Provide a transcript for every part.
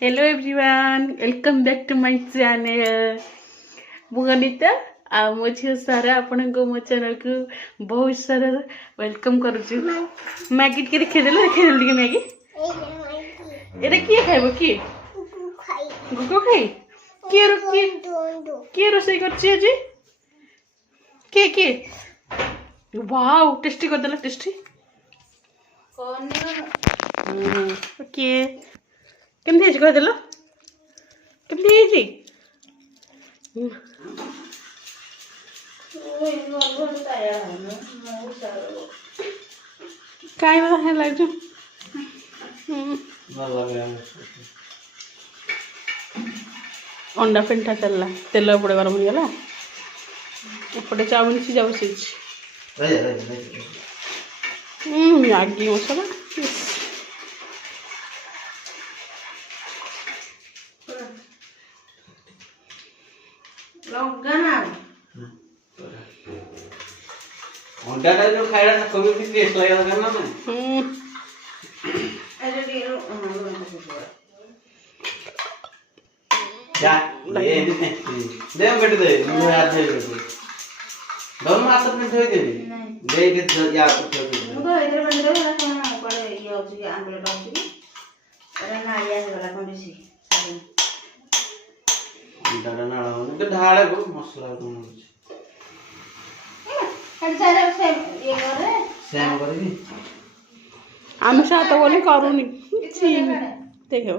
Hello everyone, welcome back to my channel. Bunganita, mo झियो सारा आपन को मो चैनल को बहुत सारा वेलकम करूछु. मैगी के देखे देलो मैगी. एटा की खाइबो की? गुको खाई. के रोसई करछि जी? के? वाओ, टेस्टी कर देला टेस्टी. ओके. केमती है कह देलो केमती है काई बात है लाइक अंडा पेंटा चलला तेल एपटे गरम हो गला एपटे चाउमिन सिझा बसैछि मैगी मसला अंडा जो खाया था कभी भी टेस्ट लगेगा करना तो क्या ये दे बेटे दे मुझे याद है बेटे दोनों हाथ में धोई दे दे के या कुछ मुझे इधर बंद करो ना कौन पड़े ये हो चुकी आंबलेट हो चुकी अरे ना ये वाला कौन सी अंडा ना उनके ढाले को मसाला कौन आम साथ बोली करूनी देखो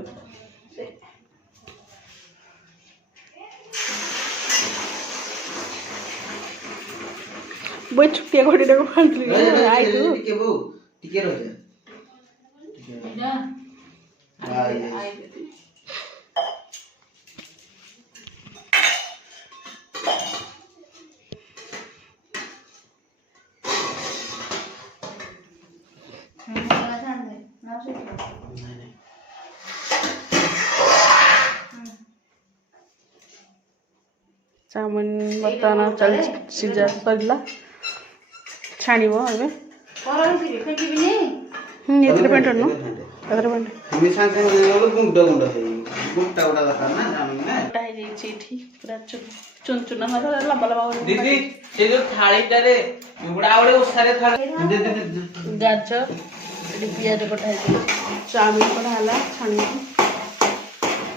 बोल छुट्टिया घोड़ी को फंटली आई तू टिके रह जा आई चाउमिन बताना चल सीधा करला छाणीबो एबे एतरे पेंट नो एतरे पेंट मी सांग सांग गुंडा गुंडा है गुंडा उडा दरकार ना जामिन ना टाई जे छी पूरा चुन चुन ना लंबा लंबा दीदी ये जो थाली टारे उडा उडे उसारे थाली गाजर एडी पियाज कटा है चाउमिन कटा हला छाणी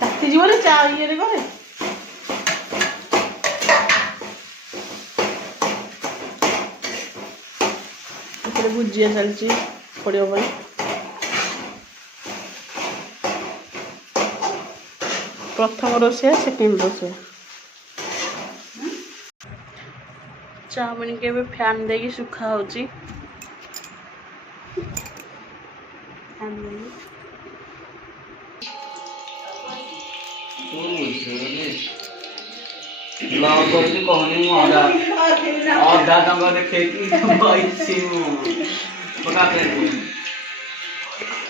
ताती जीवले चा ये रे करे भुजिया चलची पड़ो भाई प्रथम रोषे सेकेंड रोषे चाउमिन के फैन देकी सुखा होची ब्लॉग करती कहनी आधा आधा टंका देखे कि पैसे पका के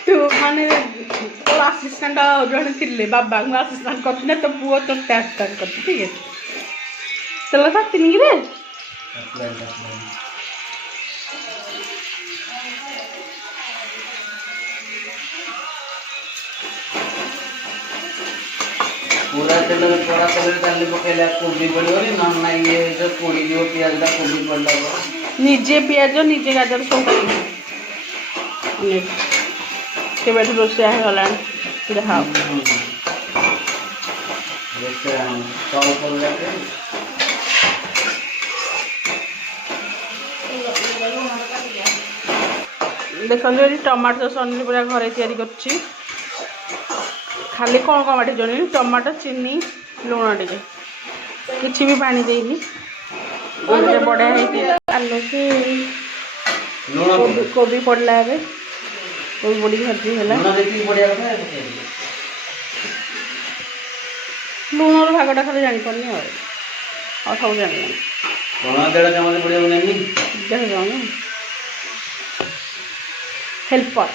तो माने तो असिस्टेंट जने थिले बाबा को असिस्टेंट करथिने तो पुओ तो टेस्ट करथि ठीक है चलो था तीन रे पूरा तेल डाली पकेला कोबी पड़ोनी ना ना ये जो कोड़ी जो प्याज दा कोबी पड़ला निजे प्याज निजे गाजर सब काटी के बैठ रोसे है गलान देखा रेस्टोरेंट टॉप पर जाके देखो ये टमाटो सॉस पूरा घरे तैयारी करछि खाली कौन कौन बाटी जनी टमाटो चीनी लुण टे किसी भी पानी देनी बढ़िया है आलू से कोबी पड़ला है कोई बड़ी भाजी है लुण भागटा खाली जानी पानी और सब जानी हेल्पर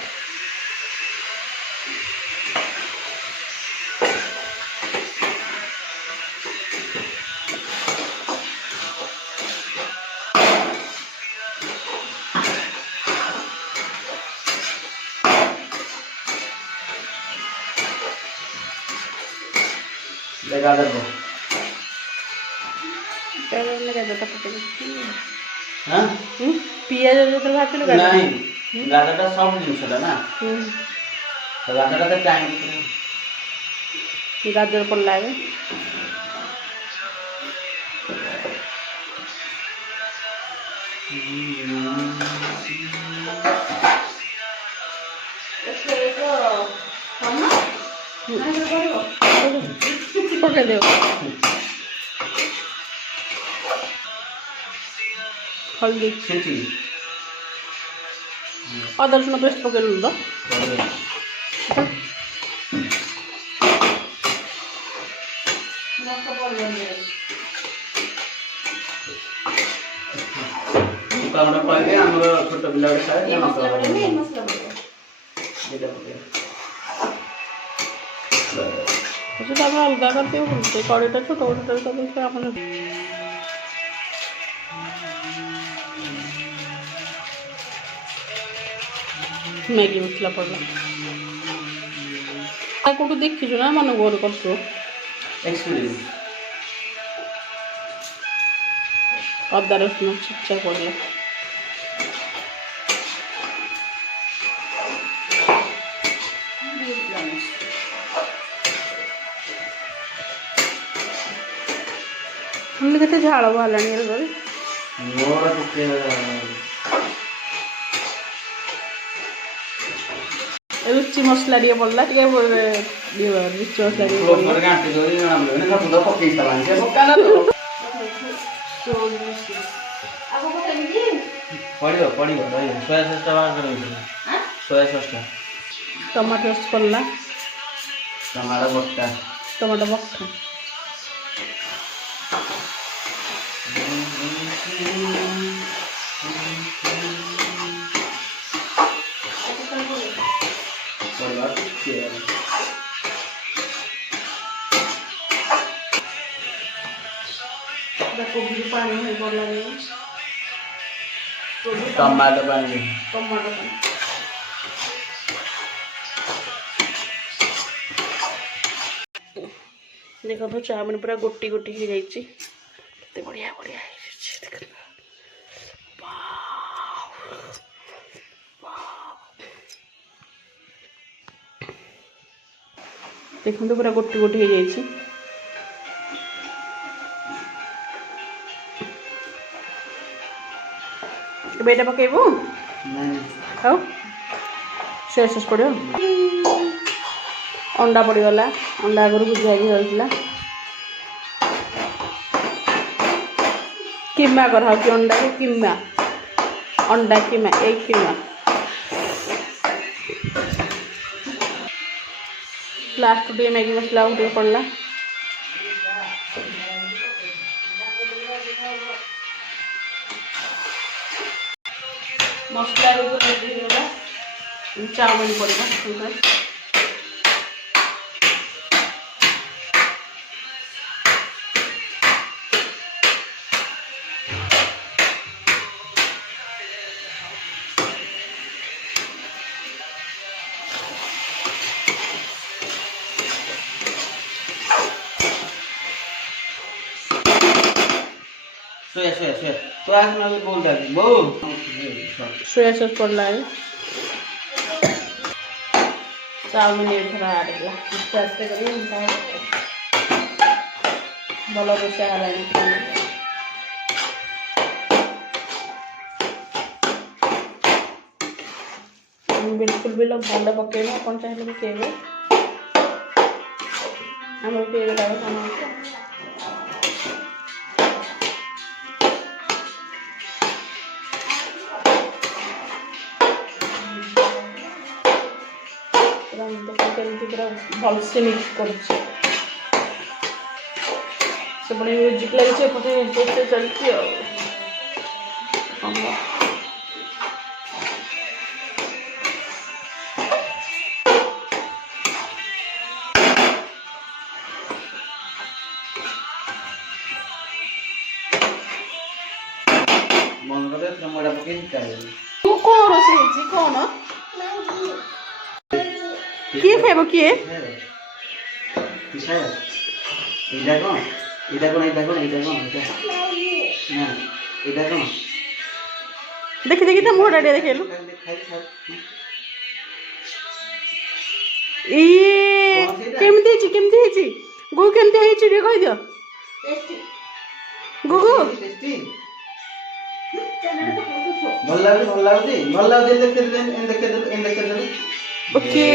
गाजर दे पहले गाजर का पकड़ हां पियाज जो तो भात लो गाजर नहीं गाजर का सॉफ्ट जिनिसटा ना तो गाजर का टाइम गाजर पड़ला है पकड़ दो हल्दी छेची अदर सुनो पेस्ट पकड़ लो আমরা কইলে আমরা ছোট বিলাড়ে খাই না মশলা পড়ে এটা পড়ে तो आप अलग करते हो कड़ीटा छोट छोट आप मैगी मसला पड़ला कौटू देखी ना मन गोर कर अदा रसुन छिचा पड़ला हमने कहते झाड़ बाहर रुचि मसला टे पड़ला टे रुचि मसला टमाटो सॉस पड़ला टमाटो बक्का कोबी पानी है पड़ला टमाटो पानी देखो तो चाउमिन पूरा गोटी गोटी हो जाइए बढ़िया बढ़िया देखो तो पूरा गोटी गोटी हो जाइए बेटा पकेबू खाओ सोया सॉस पड़ो अंडा पड़गला अंडा आगुरी भुजा होता किमा करा कि अंडा को किमा अंडा किमा एक किमा लास्ट टे मैगी मसला टे पड़ला मसला चाउमिन पड़ेगा सोया सोया सोया तो आज मैं भी बोल रहा बहु सोया सॉस पड़ला है चाउमिन थोड़ा आड़ला आस्ते करी भल रोषा है बिल्कुल भी भल पकेब आप चाहिए पकेबे आम पकेबे खाना पूरा भल से मिक्स कर म्यूजिक लगे पटे चलती मन करे टमाटर पके तू कौन रोसे कौन किए खाइब किए ଏଇଟା କଣ ଏଇଟା କଣ ଏଇଟା କଣ ଏଇଟା କଣ ଏଇଟା ନା ଏଇଟା କଣ ଦେଖି ଦେଖି ତା ମୁହଁଟା ଟିକେ ଦେଖେଇଲୁ। ଇଏ କେମିତି ହେଇଛି କେମିତି ହେଇଛି ଗୁଗୁ କେମିତି ହେଇଛି ଟିକେ କହିଦିଅ ଗୁଗୁ। ଭଲ ଲାଗୁଛି ଭଲ ଲାଗୁଛି ଭଲ ଲାଗୁଛି ଦେଖେଇଦେଲେ ଦେଖେଇଦେଲେ ଦେଖେଇଦେଲେ। ଓକେ